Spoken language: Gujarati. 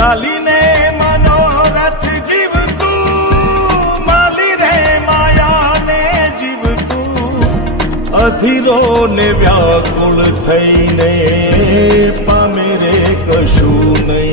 ચાલીને મનોરથ જીવતું, માલી રે માયાને જીવતું, અધીરો ને વ્યાકુળ થઈને પામે રે કશું નહીં.